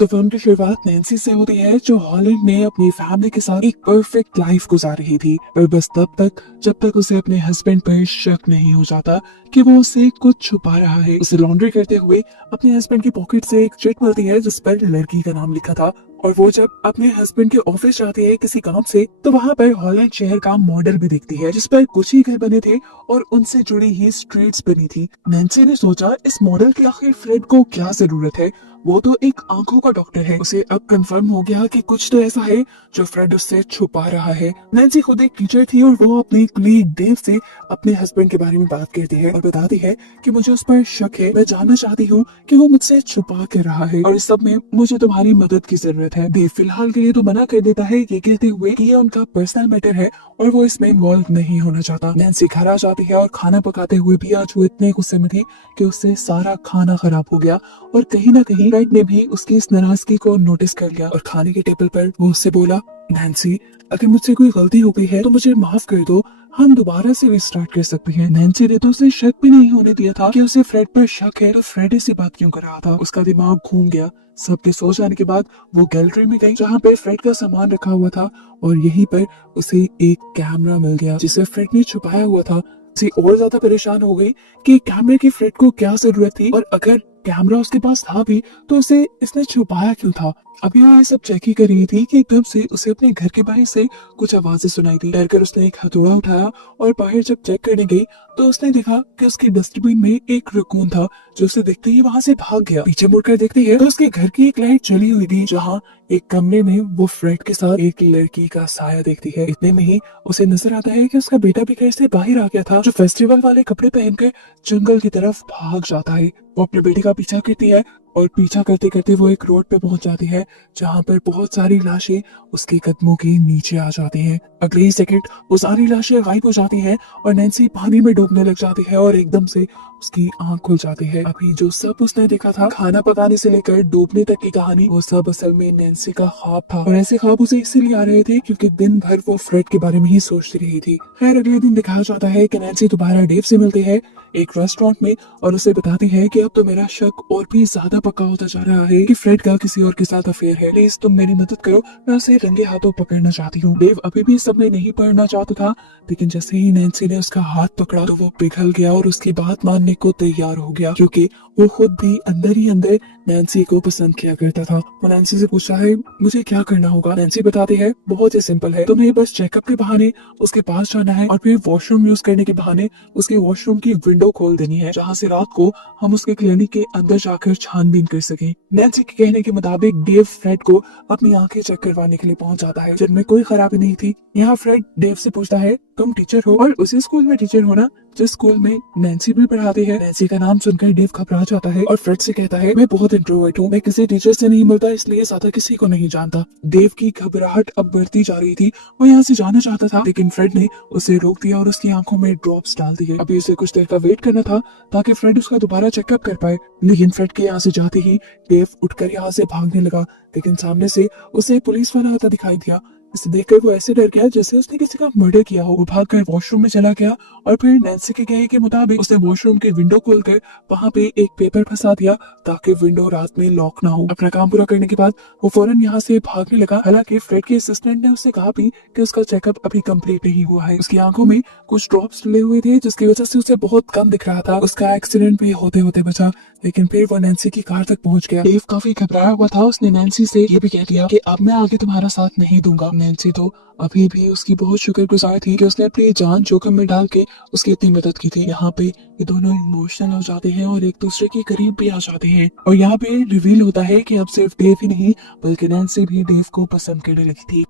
तो फिल्म की शुरुआत नैन्सी से होती है, जो हॉलैंड में अपनी फैमिली के साथ एक परफेक्ट लाइफ गुजार रही थी, और बस तब तक जब तक उसे अपने हस्बैंड पर शक नहीं हो जाता कि वो उससे कुछ छुपा रहा है। उसे लॉन्ड्री करते हुए अपने हस्बैंड की पॉकेट से एक चेक मिलती है जिस पर लड़की का नाम लिखा था, और वो जब अपने हस्बैंड के ऑफिस जाती है किसी काम से, तो वहाँ पर हॉलैंड शहर का मॉडल भी दिखती है जिस पर कुछ ही घर बने थे और उनसे जुड़ी ही स्ट्रीट्स बनी थी। नैन्सी ने सोचा, इस मॉडल की आखिर फ्रेड को क्या जरूरत है, वो तो एक आंखों का डॉक्टर है। उसे अब कंफर्म हो गया कि कुछ तो ऐसा है जो फ्रेड उससे छुपा रहा है। नैन्सी खुद एक टीचर थी और वो अपने कलीग डेव से अपने हस्बैंड के बारे में बात करती है और बताती है कि मुझे उस पर शक है, मैं जानना चाहती हूँ कि वो मुझसे छुपा कर रहा है, और इस सब में मुझे तुम्हारी मदद की जरूरत है। डेव फिलहाल के लिए तो मना कर देता है, ये कहते हुए कि ये उनका पर्सनल मैटर है और वो इसमें इन्वॉल्व नहीं होना चाहता। नैन्सी घर आ जाती है और खाना पकाते हुए भी आज वो इतने गुस्से में थी कि उससे सारा खाना खराब हो गया, और कहीं ना कहीं फ्रेड ने भी उसकी इस नाराजगी को नोटिस कर लिया, और खाने के टेबल पर वो उससे बोला, नैन्सी, अगर मुझसे कोई गलती हो गई है तो मुझे माफ कर दो, हम दोबारा से रिस्टार्ट कर सकते हैं। नैन्सी ने तो उसे शक भी नहीं होने दिया था कि उसे फ्रेड पर शक है, तो फ्रेड ऐसी बात क्यों कर रहा था। उसका दिमाग घूम गया। सबके सो जाने के बाद वो गैलरी में गई जहाँ पे फ्रेड का सामान रखा हुआ था, और यहीं पर उसे एक कैमरा मिल गया जिसे फ्रेड ने छुपाया हुआ था। उसे और ज्यादा परेशान हो गई कि कैमरे की फ्रेड को क्या जरूरत थी, और अगर कैमरा उसके पास था भी तो उसे इसने छुपाया क्यों था। अभी वो ये सब चेक ही कर रही थी कि एकदम से उसे अपने घर के बाहर से कुछ आवाजें सुनाई दी। डरकर उसने एक हथौड़ा उठाया और बाहर जब चेक करने गई तो उसने देखा कि उसकी डस्टबिन में एक रकून था, जो उसे देखते ही वहां से भाग गया। पीछे मुड़कर देखती है तो उसके घर की एक लाइट जली हुई थी, जहाँ एक कमरे में वो फ्रेड के साथ एक लड़की का साया देखती है। इतने में ही उसे नजर आता है कि उसका बेटा भी घर से बाहर आ गया था, जो फेस्टिवल वाले कपड़े पहनकर जंगल की तरफ भाग जाता है। वो अपने बेटे का पीछा करती है, और पीछा करते करते वो एक रोड पे पहुंच जाती है जहाँ पर बहुत सारी लाशें उसके कदमों के नीचे आ जाती हैं। अगले ही सेकंड वो सारी लाशें गायब हो जाती हैं और नैन्सी पानी में डूबने लग जाती है, और एकदम से उसकी आंख खुल जाती है। अभी जो सब उसने देखा था, खाना पकाने से लेकर डूबने तक की कहानी, वो सब असल में नैन्सी का ख्वाब था, और ऐसे ख्वाब उसे इसीलिए आ रहे थे क्योंकि दिन भर वो फ्रेड के बारे में ही सोचती रही थी। खैर, अगले दिन दिखाया जाता है कि नैन्सी दोबारा डेव से मिलती है एक रेस्टोरेंट में, और उसे बताती है कि अब तो मेरा शक और भी ज्यादा पक्का होता जा रहा है कि फ्रेड का किसी और के साथ अफेयर है। प्लीज तुम मेरी मदद करो, मैं उसे रंगे हाथों पकड़ना चाहती हूँ। डेव अभी भी सब में नहीं पढ़ना चाहता था, लेकिन जैसे ही नैन्सी ने उसका हाथ पकड़ा तो वो पिघल गया और उसकी बात मानने को तैयार हो गया, क्योंकि वो खुद भी अंदर ही अंदर नैन्सी को पसंद किया करता था। वो नैन्सी से पूछता है, मुझे क्या करना होगा। नैन्सी बताती है, बहुत ही सिंपल है, तुम्हें बस चेकअप के बहाने उसके पास जाना है और फिर वॉशरूम यूज करने के बहाने उसके वॉशरूम की विंडो खोल देनी है, जहाँ से रात को हम उसके क्लिनिक के अंदर जाकर छानबीन कर सकें। नैन्सी के कहने के मुताबिक डेव फ्रेड को अपनी आंखें चेक करवाने के लिए पहुंच जाता है, जिनमें कोई खराबी नहीं थी। यहाँ फ्रेड डेव से पूछता है, तुम टीचर हो और उसी स्कूल में टीचर हो ना जिस स्कूल में नैन्सी भी पढ़ाती है। नैन्सी का नाम सुनकर डेव घबरा जाता है और फ्रेड से कहता है, मैं बहुत इंट्रोवर्ट हूँ, मैं किसी टीचर से नहीं मिलता, इसलिए ज्यादा किसी को नहीं जानता। डेव की घबराहट अब बढ़ती जा रही थी। वो यहाँ से जाना चाहता था, लेकिन फ्रेड ने उसे रोक दिया और उसकी आंखों में ड्रॉप्स डाल दिए। अभी उसे कुछ देर का वेट करना था ताकि फ्रेड उसका दोबारा चेकअप कर पाए, लेकिन फ्रेड के यहाँ से जाते ही डेव उठकर यहाँ से भागने लगा, लेकिन सामने से उसे पुलिस वाला आता दिखाई दिया। इसे देखकर वो ऐसे डर गया जैसे उसने किसी का मर्डर किया हो। वो भागकर वॉशरूम में चला गया और फिर नैन्सी के कहे के मुताबिक उसने वॉशरूम की विंडो खोलकर वहां पे एक पेपर फंसा दिया ताकि विंडो रात में लॉक ना हो। अपना काम पूरा करने के बाद वो फौरन यहाँ से भागने लगा। हालांकि फ्रेड के असिस्टेंट ने उससे कहा भी कि उसका चेकअप अभी कंप्लीट नहीं हुआ है। उसकी आंखों में कुछ ड्रॉप्स डले हुए थे जिसकी वजह से उसे बहुत कम दिख रहा था। उसका एक्सीडेंट भी होते होते बचा, लेकिन फिर वो नैन्सी की कार तक पहुंच गया। डेव काफी घबराया हुआ था। उसने नैन्सी से ये भी कह दिया कि अब मैं आगे तुम्हारा साथ नहीं दूंगा। नैन्सी तो अभी भी उसकी बहुत शुक्रगुजार थी कि उसने अपनी जान जोखिम में डाल के उसकी इतनी मदद की थी। यहाँ पे ये दोनों इमोशनल हो जाते हैं और एक दूसरे के करीब भी आ जाते हैं, और यहाँ पे रिवील होता है कि अब सिर्फ डेव ही नहीं बल्कि नैन्सी भी डेव को पसंद करने लगी थी।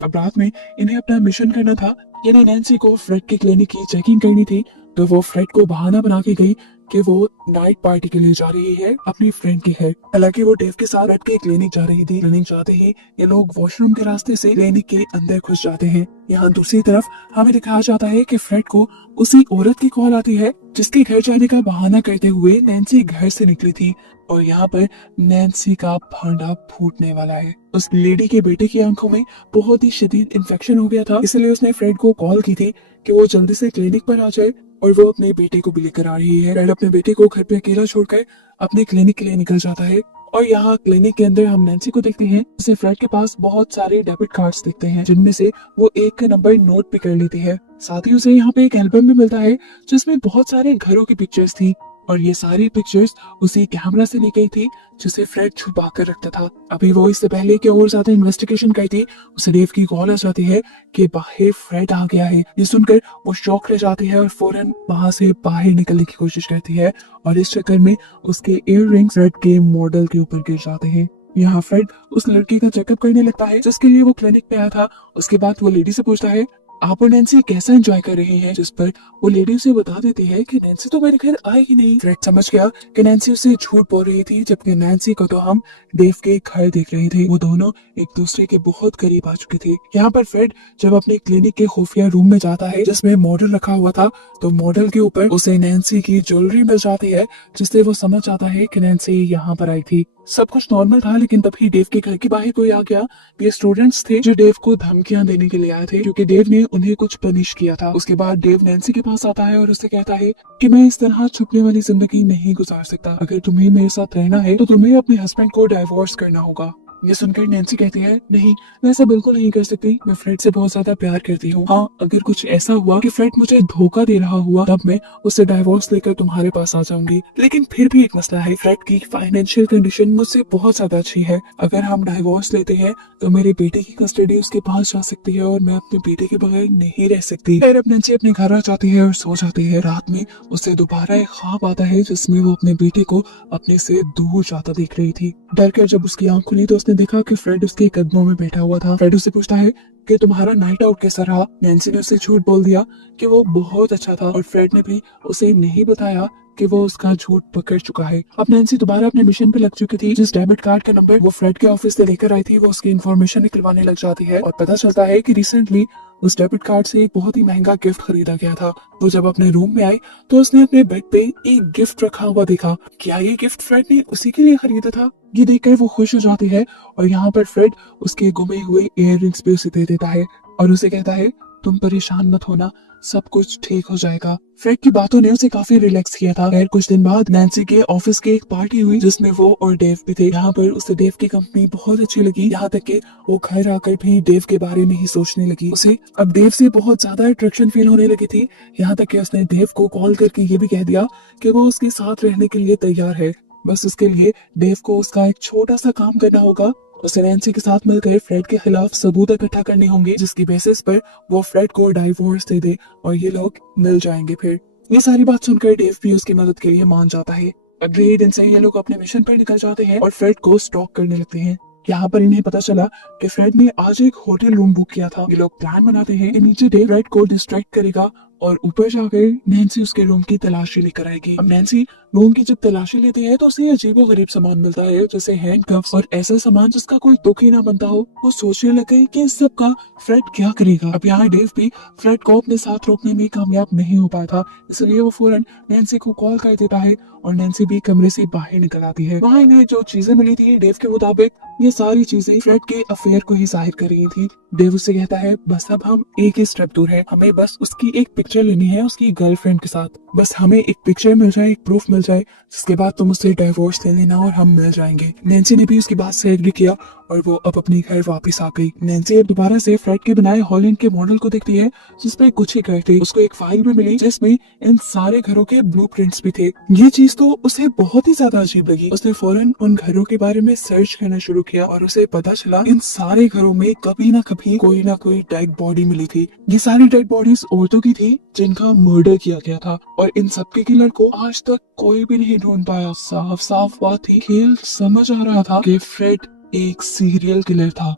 अब रात में इन्हें अपना मिशन करना था, यानी नैन्सी को फ्रेड की क्लिनिक की चेकिंग करनी थी। तो वो फ्रेड को बहाना बना के गई कि वो नाइट पार्टी के लिए जा रही है अपनी फ्रेंड के घर। हालांकि वो डेव के साथ फ्रेड के क्लिनिक जा रही थी। क्लिनिक जाते ही ये लोग वॉशरूम के रास्ते से क्लिनिक के अंदर घुस जाते हैं। यहाँ दूसरी तरफ हमें दिखाया जाता है कि फ्रेड को उसी औरत की कॉल आती है जिसके घर जाने का बहाना करते हुए नैन्सी घर से निकली थी, और यहाँ पर नैन्सी का भांडा फूटने वाला है। उस लेडी के बेटे की आंखों में बहुत ही शदीद इन्फेक्शन हो गया था, इसलिए उसने फ्रेड को कॉल की थी कि वो जल्दी से क्लिनिक पर आ जाए और वो अपने बेटे को भी लेकर आ रही है। फ्रेड अपने बेटे को घर पे अकेला छोड़कर अपने क्लिनिक के लिए निकल जाता है और यहाँ क्लिनिक के अंदर हम नैन्सी को देखते हैं जिसे फ्रेड के पास बहुत सारे डेबिट कार्ड्स दिखते हैं जिनमें से वो एक का नंबर नोट भी कर लेती है। साथ ही उसे यहाँ पे एक एल्बम भी मिलता है जिसमें बहुत सारे घरों की पिक्चर्स थी और ये सारी पिक्चर्स उसी कैमरा से ली गई थी जिसे फ्रेड छुपा कर रखता था। अभी वो इससे पहले कि और ज्यादा इन्वेस्टिगेशन करती उसे डेव की कॉल आ जाती है कि बाहर फ्रेड आ गया है। ये सुनकर वो शॉक रह जाती है और फौरन वहां से बाहर निकलने की कोशिश करती है और इस चक्कर में उसके इयररिंग्स फ्रेड के मॉडल के ऊपर गिर जाते हैं। यहाँ फ्रेड उस लड़की का चेकअप करने लगता है जिसके लिए वो क्लिनिक पे आया था। उसके बाद वो लेडी से पूछता है आप और नैन्सी कैसा एंजॉय कर रहे हैं, जिस पर वो लेडी उसे बता देती है कि नैन्सी तो मेरे घर आई ही नहीं। फ्रेड समझ गया कि नैन्सी उसे झूठ बोल रही थी जबकि नैन्सी को तो हम डेव के घर देख रहे थे। वो दोनों एक दूसरे के बहुत करीब आ चुके थे। यहाँ पर फ्रेड जब अपने क्लिनिक के खुफिया रूम में जाता है जिसमें मॉडल रखा हुआ था तो मॉडल के ऊपर उसे नैन्सी की ज्वेलरी मिल जाती है जिससे वो समझ जाता है कि नैन्सी यहाँ पर आई थी। सब कुछ नॉर्मल था लेकिन तभी डेव के घर के बाहर कोई आ गया। ये स्टूडेंट्स थे जो डेव को धमकियां देने के लिए आए थे क्योंकि डेव ने उन्हें कुछ पनिश किया था। उसके बाद डेव नैन्सी के पास आता है और उससे कहता है कि मैं इस तरह छुपने वाली जिंदगी नहीं गुजार सकता। अगर तुम्हें मेरे साथ रहना है तो तुम्हें अपने हस्बैंड को डाइवोर्स करना होगा। ये सुनकर नैन्सी कहती है नहीं, मैं ऐसा बिल्कुल नहीं कर सकती। मैं फ्रेड से बहुत ज्यादा प्यार करती हूँ। हाँ, अगर कुछ ऐसा हुआ कि फ्रेड मुझे धोखा दे रहा हुआ तब मैं उससे डाइवोर्स लेकर तुम्हारे पास आ जाऊंगी। लेकिन फिर भी एक मसला है, फ्रेड की फाइनेंशियल कंडीशन मुझसे बहुत ज्यादा अच्छी है। अगर हम डाइवोर्स लेते हैं तो मेरे बेटे की कस्टडी उसके पास जा सकती है और मैं अपने बेटे के बगैर नहीं रह सकती। फिर अब नैन्सी अपने घर आ जाती है और सो जाती है। रात में उसे दोबारा एक ख्वाब आता है जिसमें वो अपने बेटे को अपने से दूर जाता देख रही थी। डर कर जब उसकी आंख खुली तो उसने देखा कि फ्रेड उसके कदमों में बैठा हुआ था। फ्रेड उससे पूछता है कि तुम्हारा नाइट आउट कैसा रहा। नैन्सी ने उसे झूठ बोल दिया कि वो बहुत अच्छा था और फ्रेड ने भी उसे नहीं बताया कि वो उसका झूठ पकड़ चुका है। अब नैन्सी दोबारा अपने मिशन पे लग चुकी थी। जिस डेबिट कार्ड का नंबर वो फ्रेड के ऑफिस से लेकर आई थी वो उसकी इन्फॉर्मेशन निकलवाने लग जाती है और पता चलता है कि रिसेंटली उस डेबिट कार्ड से एक बहुत ही महंगा गिफ्ट खरीदा गया था। वो जब अपने रूम में आई तो उसने अपने बेड पे एक गिफ्ट रखा हुआ देखा। क्या ये गिफ्ट फ्रेड ने उसी के लिए खरीदा था? ये देखकर वो खुश हो जाती है और यहाँ पर फ्रेड उसके गुमे हुए इयररिंग्स भी उसे दे देता है और उसे कहता है तुम परेशान मत होना, सब कुछ ठीक हो जाएगा। फ्रेड की बातों ने उसे काफी रिलैक्स किया था। फिर कुछ दिन बाद नैन्सी के ऑफिस की एक पार्टी हुई जिसमें वो और डेव भी थे। यहाँ पर उसे डेव की कंपनी बहुत अच्छी लगी, यहाँ तक कि वो घर आकर भी डेव के बारे में ही सोचने लगी। उसे अब डेव से बहुत ज्यादा अट्रैक्शन फील होने लगी थी। यहाँ तक कि उसने डेव को कॉल करके ये भी कह दिया कि वो उसके साथ रहने के लिए तैयार है। बस उसके लिए डेव को उसका एक छोटा सा काम करना होगा। उसे नैन्सी के साथ मिलकर फ्रेड के खिलाफ सबूत इकट्ठा करने होंगे जिसकी बेसिस पर वो फ्रेड को डाइवोर्स दे दे और ये लोग मिल जाएंगे। फिर ये सारी बात सुनकर डेव भी उसकी मदद के लिए मान जाता है। अगले दिन से ये लोग अपने मिशन पर निकल जाते हैं और फ्रेड को स्टॉक करने लगते हैं। यहाँ पर इन्हें पता चला कि फ्रेड ने आज एक होटल रूम बुक किया था। ये लोग प्लान बनाते हैं कि नीचे डेव फ्रेड को डिस्ट्रैक्ट करेगा और ऊपर जाकर नैन्सी उसके रूम की तलाशी लेकर आएगी। अब नैन्सी रूम की जब तलाशी लेती है तो उसे अजीबो गरीब सामान मिलता है जैसे हैंडकफ्स और ऐसा सामान जिसका कोई तुक ही ना बनता हो। वो सोचने लगे कि इस सब का फ्रेड क्या करेगा। अब यहाँ डेव भी फ्रेड को अपने साथ रोकने में कामयाब नहीं हो पाया था, इसलिए वो फौरन नैन्सी को कॉल कर देता है और नैन्सी भी कमरे से बाहर निकल आती है। वहाँ इन्हें जो चीजें मिली थी डेव के मुताबिक ये सारी चीजें फ्रेड के अफेयर को ही जाहिर कर रही थी। डेव उससे कहता है बस अब हम एक ही स्टेप दूर है, हमें बस उसकी एक पिक्चर लेनी है उसकी गर्लफ्रेंड के साथ। बस हमें एक पिक्चर मिल जाए, एक प्रूफ मिल जाए, जिसके बाद तुम उससे डाइवोर्स ले लेना और हम मिल जाएंगे। नैन्सी ने भी उसकी बात से एग्री किया और वो अब अपने घर वापस आ गई। नैन्सी अब दोबारा से फ्रेड के बनाए हॉलैंड के मॉडल को देखती है जिसपे कुछ ही घर थे। उसको एक फाइल भी मिली जिसमें इन सारे घरों के ब्लूप्रिंट्स भी थे। ये चीज तो उसे बहुत ही ज्यादा अजीब लगी। उसने फौरन उन घरों के बारे में सर्च करना शुरू किया और उसे पता चला इन सारे घरों में कभी ना कभी कोई ना कोई डेड बॉडी मिली थी। ये सारी डेड बॉडीज औरतों की थी जिनका मर्डर किया गया था और इन सबके किलर को आज तक कोई भी नहीं ढूंढ पाया। साफ साफ बात थी, खेल समझ आ रहा था कि फ्रेड एक सीरियल किलर था।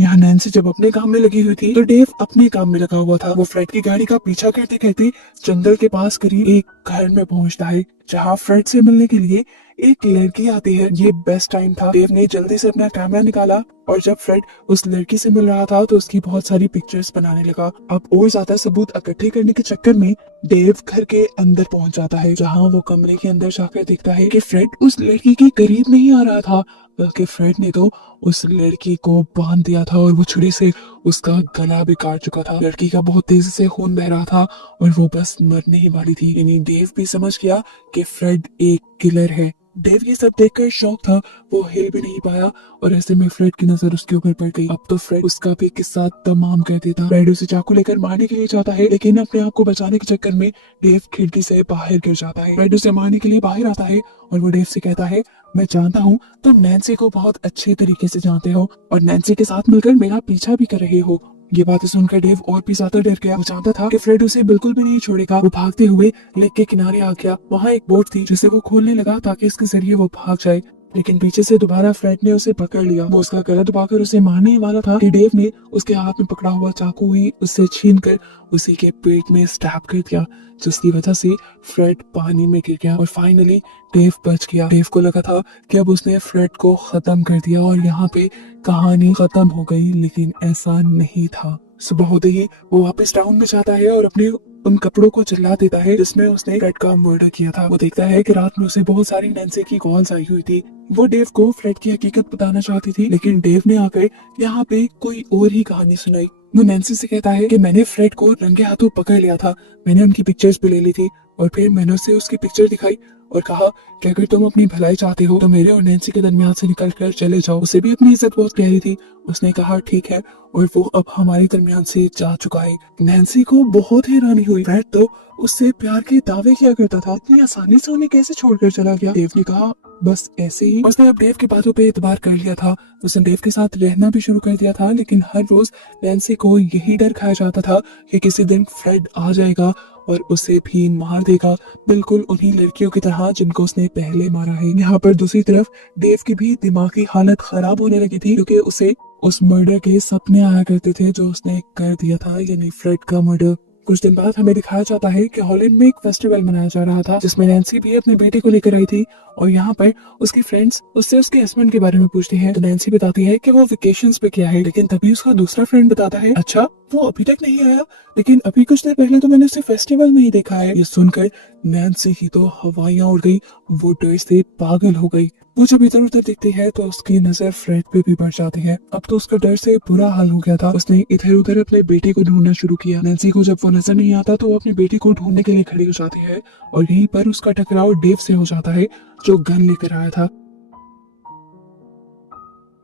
यहाँ नैन्सी जब अपने काम में लगी हुई थी तो डेव अपने काम में लगा हुआ था। वो फ्रेड की गाड़ी का पीछा करते करते जंगल के पास करीब एक घर में पहुंचता है जहाँ फ्रेड से मिलने के लिए एक लड़की आती है। ये बेस्ट टाइम था। डेव ने जल्दी से अपना कैमरा निकाला और जब फ्रेड उस लड़की से मिल रहा था तो उसकी बहुत सारी पिक्चर्स बनाने लगा। अब और ज्यादा सबूत इकट्ठे करने के चक्कर में डेव घर के अंदर पहुंच जाता है जहाँ वो कमरे के अंदर जाकर देखता है कि फ्रेड उस लड़की के करीब नहीं आ रहा था बल्कि फ्रेड ने तो उस लड़की को बांध दिया था और वो छुरी से उसका गला भी काट चुका था। लड़की का बहुत तेजी से खून बह रहा था और वो बस मरने ही वाली थी। यानी डेव भी समझ गया कि फ्रेड एक किलर है। डेव ये सब देखकर शॉक था, वो हिल भी नहीं पाया और ऐसे में फ्रेड की नजर उसके ऊपर पड़ गई। अब तो फ्रेड उसका भी किस्सा तमाम कर देता। फ्रेड उसे चाकू लेकर मारने के लिए जाता है, लेकिन अपने आप को बचाने के चक्कर में डेव खिड़की से बाहर गिर जाता है। फ्रेड उसे मारने के लिए बाहर आता है और वो डेव से कहता है, मैं जानता हूँ तुम नैन्सी को बहुत अच्छे तरीके से जानते हो और नैन्सी के साथ मिलकर मेरा पीछा भी कर रहे हो। ये बातें सुनकर डेव और भी ज्यादा डर गया। वो जानता था कि फ्रेड उसे बिल्कुल भी नहीं छोड़ेगा। वो भागते हुए लेक के किनारे आ गया। वहाँ एक बोट थी जिसे वो खोलने लगा ताकि इसके जरिए वो भाग जाए, लेकिन पीछे से दोबारा फ्रेड ने उसे पकड़ लिया। वो उसका गला दबाकर उसे मारने ही वाला था कि डेव ने उसके हाथ में पकड़ा हुआ चाकू ही उससे छीनकर उसी के पेट में स्टैब कर दिया, जिसकी वजह से फ्रेड पानी में गिर गया और फाइनली डेव बच गया। डेव को लगा था कि अब उसने फ्रेड को खत्म कर दिया और यहाँ पे कहानी खत्म हो गई, लेकिन ऐसा नहीं था। सुबह होते ही वो वापस टाउन में जाता है और अपने उन कपड़ों को चिल्ला देता है जिसमें उसने फ्रेड का मर्डर किया था। वो देखता है कि रात में उसे बहुत सारी नैन्सी की कॉल्स आई हुई थी। वो डेव को फ्रेड की हकीकत बताना चाहती थी, लेकिन डेव ने आकर यहाँ पे कोई और ही कहानी सुनाई। वो नैन्सी से कहता है कि मैंने फ्रेड को रंगे हाथों पकड़ लिया था, मैंने उनकी पिक्चर्स भी ले ली थी और फिर मैंने उसे उसकी पिक्चर दिखाई और कहा कि अगर तुम अपनी भलाई चाहते हो तो मेरे और नैन्सी के दरमियान से निकल कर चले जाओ। उसे भी अपनी इज्जत बहुत प्यारी थी। उसने कहा ठीक है, और वो अब हमारे दरमियान से जा चुका है। नैन्सी को बहुत हैरानी हुई। फ्रेड तो उससे प्यार के दावे किया करता था, इतनी आसानी से उन्हें कैसे छोड़कर चला गया। डेव ने कहा बस ऐसे ही। उसने अब डेव की बातों पे एतबार कर लिया था। उसने डेव के साथ रहना भी शुरू कर दिया था, लेकिन हर रोज नैन्सी को यही डर खाया जाता था कि किसी दिन फ्रेड आ जाएगा और उसे भी मार देगा, बिल्कुल उन्हीं लड़कियों की तरह जिनको उसने पहले मारा है। यहाँ पर दूसरी तरफ डेव की भी दिमागी हालत खराब होने लगी थी, क्योंकि उसे उस मर्डर के सपने आया करते थे जो उसने कर दिया था, यानी फ्रेड का मर्डर। कुछ दिन बाद हमें दिखाया जाता है कि हॉलैंड में एक फेस्टिवल मनाया जा रहा था जिसमें नैन्सी भी अपने बेटे को लेकर आई थी और यहाँ पर उसकी फ्रेंड्स उससे उसके हस्बैंड के बारे में पूछती हैं। तो नैन्सी बताती है कि वो वेकेशंस पे गया है, लेकिन तभी उसका दूसरा फ्रेंड बताता है अच्छा वो अभी तक नहीं आया, लेकिन अभी कुछ देर पहले तो मैंने उसे फेस्टिवल में ही देखा है। ये सुनकर नैन्सी की तो हवाइयां उड़ गई, वो डर से पागल हो गई। वो जब इधर उधर देखती है तो उसकी नजर फ्रेड पे भी पड़ जाती है। अब तो उसका डर से बुरा हाल हो गया था। उसने इधर उधर अपने बेटे को ढूंढना शुरू किया। नैन्सी को जब वो नजर नहीं आता तो वो अपने बेटे को ढूंढने के लिए खड़ी हो जाती है और यहीं पर उसका टकराव डेव से हो जाता है जो गन लेकर आया था।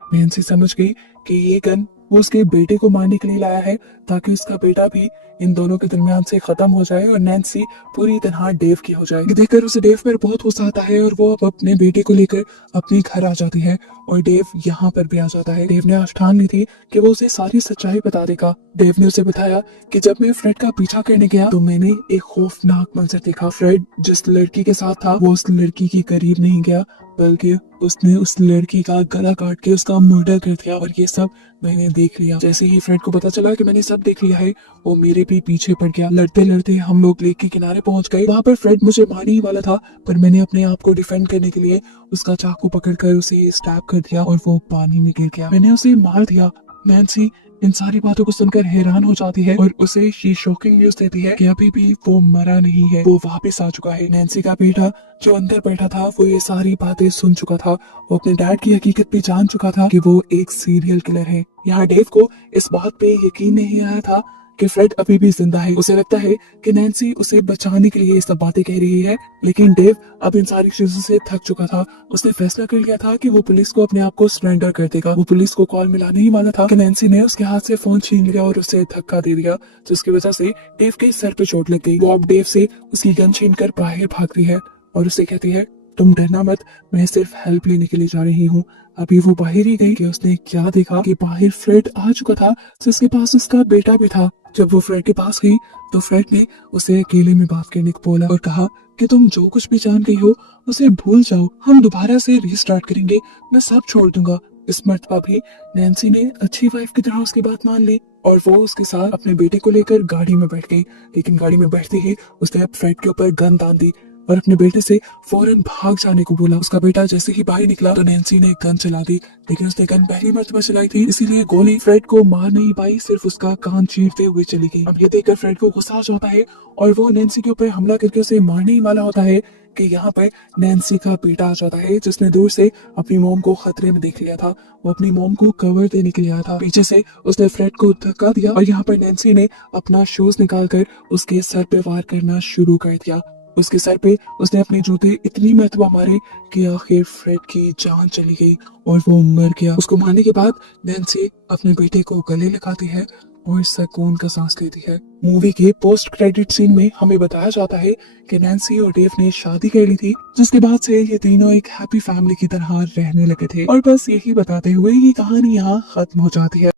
नैन्सी समझ गई कि ये गन वो उसके बेटे को मारने के लिए लाया है ताकि उसका बेटा भी इन दोनों के दरमियान से खत्म हो जाए और नैन्सी पूरी तरह डेव की हो जाए। ये देखकर उसे डेव पर बहुत गुस्सा आता है और वो अब अपने बेटे को लेकर अपने घर आ जाती है और डेव यहाँ पर भी आ जाता है। डेव ने आज ठान ली थी कि वो उसे सारी सच्चाई बता देगा। डेव ने उसे बताया कि जब मैं फ्रेड का पीछा करने गया तो मैंने एक खौफनाक मंजर देखा। फ्रेड जिस लड़की के साथ था वो उस लड़की के करीब नहीं गया, बल्कि उसने उस लड़की का गला काट के उसका मर्डर कर दिया और ये सब मैंने देख लिया। जैसे ही फ्रेड को पता चला कि मैंने सब देख लिया है, वो मेरे भी पीछे पड़ गया। लड़ते लड़ते हम लोग लेक के किनारे पहुंच गए। वहां पर फ्रेड मुझे मारने ही वाला था, पर मैंने अपने आप को डिफेंड करने के लिए उसका चाकू पकड़कर उसे स्टैब कर दिया और वो पानी में गिर गया। मैंने उसे मार दिया। नैन्सी इन सारी बातों को सुनकर हैरान हो जाती है और उसे ये शॉकिंग न्यूज देती है कि अभी भी वो मरा नहीं है, वो वापस आ चुका है। नैन्सी का बेटा जो अंदर बैठा था वो ये सारी बातें सुन चुका था। वो अपने डैड की हकीकत भी जान चुका था कि वो एक सीरियल किलर है। यहाँ डेव को इस बात पे यकीन नहीं आया था कि फ्रेड अभी भी जिंदा है। उसे लगता है कि नैन्सी उसे बचाने के लिए ये सब बातें कह रही है, लेकिन डेव अब इन सारी चीजों से थक चुका था। उसने फैसला कर लिया था कि वो पुलिस को अपने आप को सरेंडर कर देगा। वो पुलिस को कॉल मिलाने ही वाला था कि नैन्सी ने उसके हाथ से फोन छीन लिया और उसे धक्का दे दिया, जिसकी वजह से डेव के सर पे चोट लग गई। वो अब डेव से उसकी गन छीन कर बाहर भागती है और उसे कहती है तुम डरना मत, मैं सिर्फ हेल्प लेने के लिए जा रही हूँ। अभी वो बाहर ही गई कि उसने क्या देखा कि बाहर फ्रेड आ चुका था, जिसके पास उसका बेटा भी था। जब वो फ्रेड के पास गई तो फ्रेड ने उसे अकेले में बात करने को बोला और कहा कि तुम जो कुछ भी जान गई हो उसे भूल जाओ, हम दोबारा से रीस्टार्ट करेंगे, मैं सब छोड़ दूंगा। इस मर्तबा भी नैन्सी ने अच्छी वाइफ की तरह उसकी बात मान ली और वो उसके साथ अपने बेटे को लेकर गाड़ी में बैठ गई। लेकिन गाड़ी में बैठते ही उसने अब फ्रेड के ऊपर गन तान दी। और अपने बेटे से फौरन भाग जाने को बोला। उसका बेटा जैसे ही बाहर निकला तो नैन्सी ने गन चला दी, लेकिन उसने गन पहली मर्तबा चलाई थी, इसीलिए गोली फ्रेड को मार नहीं पाई, सिर्फ उसका कान चीरते हुए चली गई। अब ये देखकर फ्रेड को गुस्सा आ जाता है और वो नैन्सी के ऊपर हमला करके उसे मारने ही वाला होता है कि यहाँ पर नैन्सी का बेटा आ जाता है, जिसने दूर से अपनी मॉम को खतरे में देख लिया था। वो अपनी मॉम को कवर देने के लिए आया था। पीछे से उसने फ्रेड को धक्का दिया और यहाँ पर नैन्सी ने अपना शूज निकालकर उसके सर पे वार करना शुरू कर दिया। उसके सर पे उसने अपने जूते इतनी मरतबा मारे कि आखिर फ्रेड की जान चली गई और वो मर गया। उसको मारने के बाद नैन्सी अपने बेटे को गले लगाती है और सुकून का सांस लेती है। मूवी के पोस्ट क्रेडिट सीन में हमें बताया जाता है कि नैन्सी और डेव ने शादी कर ली थी, जिसके बाद से ये तीनों एक हैप्पी फैमिली की तरह रहने लगे थे। और बस यही बताते हुए ये कहानी यहाँ खत्म हो जाती है।